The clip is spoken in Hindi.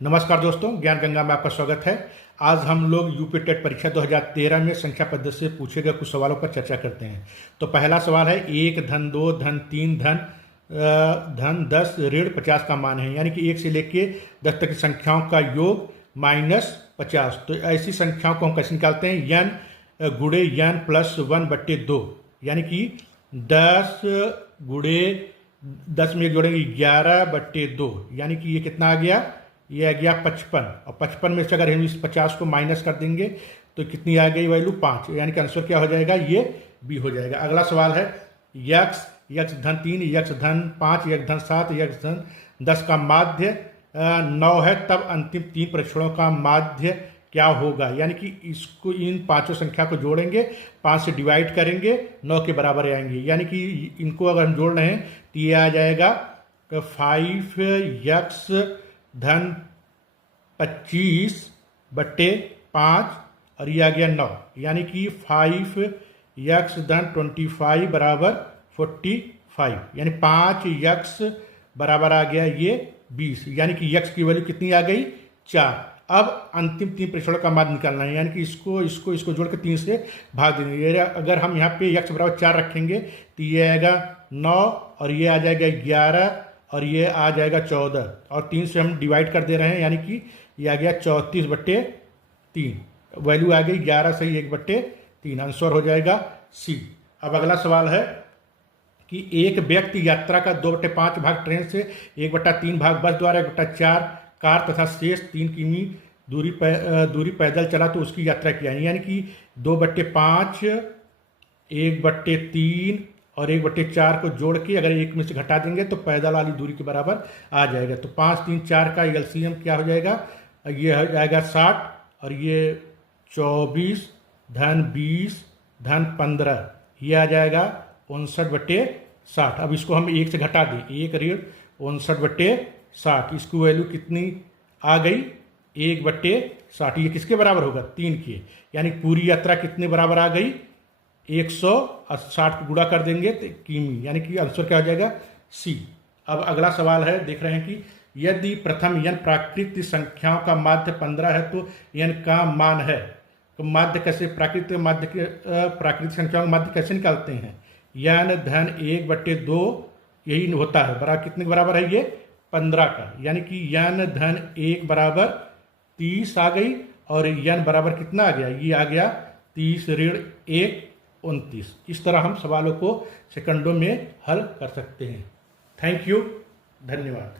नमस्कार दोस्तों, ज्ञान गंगा में आपका स्वागत है। आज हम लोग यूपी टेट परीक्षा 2013 में संख्या पद्धति से पूछे गए कुछ सवालों पर चर्चा करते हैं। तो पहला सवाल है 1 धन 2 धन 3 धन 10 ऋण 50 का मान है, यानी कि 1 से लेके 10 तक की संख्याओं का योग माइनस 50। तो ऐसी संख्याओं को हम कैसे निकालते हैं? n गुणे n प्लस 1/2, यानी कि 10 गुणे 10 में जोड़ेंगे 11/2, यानी कि ये कितना आ गया? ये आ गया 55। और 55 में से अगर हम इस 50 को माइनस कर देंगे तो कितनी आ गई वैल्यू? 5, यानी कि आंसर क्या हो जाएगा? ये बी हो जाएगा। अगला सवाल है यक्स धन 3 यक्स धन 5 यक्स धन 7 यक्स धन 10 का माध्य 9 है, तब अंतिम 3 परीक्षणों का माध्य क्या होगा? यानी कि इसको इन पांचों संख्या को जोड़ेंगे, 5 से डिवाइड करेंगे, 9 के बराबर आएंगे। यानी कि इनको अगर हम जोड़ रहे हैं तो ये आ जाएगा 5x धन 25/5 और ये आ गया 9, यानी कि 5x धन 25 बराबर 45, यानी 5x बराबर आ गया ये 20, यानी कि x की वैल्यू कितनी आ गई? 4। अब अंतिम 3 परीक्षणों का मान निकालना है, यानी कि इसको जोड़ के 3 से भाग देंगे। अगर हम यहाँ पे x बराबर 4 रखेंगे तो ये आएगा 9 और ये आ जाएगा 11 और ये आ जाएगा 14, और 3 से हम डिवाइड कर दे रहे हैं, यानी कि ये आ गया 34/3। वैल्यू आ गई 11 से 1/3, आंसर हो जाएगा सी। अब अगला सवाल है कि एक व्यक्ति यात्रा का 2/5 भाग ट्रेन से, 1/3 भाग बस द्वारा, 1/4 कार तथा शेष 3 किमी दूरी पैदल चला तो उसकी यात्रा क्या है? यानी कि 2/5 1/3 और 1/4 को जोड़ के अगर एक में से घटा देंगे तो पैदल वाली दूरी के बराबर आ जाएगा। तो 5 3 4 का एलसीएम क्या हो जाएगा? ये हो जाएगा 60, और ये 24 धन 20 धन 15, ये आ जाएगा 59/60। अब इसको हम 1 से घटा दें, 1 ऋण 59/60, इसकी वैल्यू कितनी आ गई? 1/60। ये किसके बराबर होगा? 3 के, यानी पूरी यात्रा कितने बराबर आ गई? 160 को गुणा कर देंगे तो किमी, यानी कि आंसर क्या हो जाएगा? सी। अब अगला सवाल है, देख रहे हैं कि यदि प्रथम n प्राकृतिक संख्याओं का माध्य 15 है तो n का मान है। तो माध्य कैसे, प्राकृतिक संख्याओं का माध्य कैसे निकालते हैं? n धन 1/2 यही होता है, बराबर कितने के बराबर है? ये 15 का, यानी कि n धन 1 बराबर 30 आ गई, और n बराबर कितना आ गया? ये आ गया 30 ऋण 1 29। इस तरह हम सवालों को सेकंडों में हल कर सकते हैं। थैंक यू, धन्यवाद।